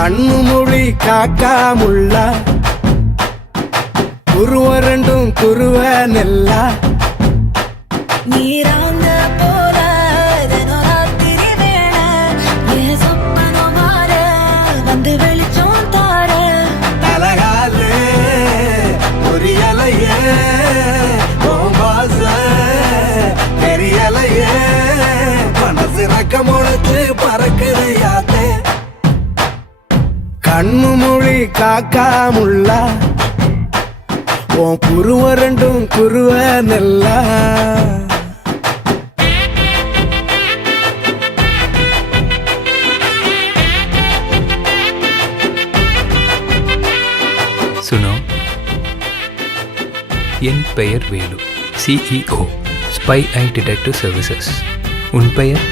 கண்ணு மொழி காக்காமுள்ள குருவரண்டும் குருவ நெல்லா நீராங்க போல தினராத்திரி வேள என் சொப்பனம் மாற வந்து வெளிச்சம் தார அழகாலே பொரியலையே பாச பெரியலையே மனசு ரக்க முளைச்சு பறக்குதையாத்தே கண்ணு மொழி காக்காமுள்ள உன் குருவரண்டும் குருவ நெல்லா சுனோ, என் பெயர் வேலு, சிஇஓ, ஸ்பை ஐ டிடெக்டிவ் சர்வீசஸ். உன் பெயர்?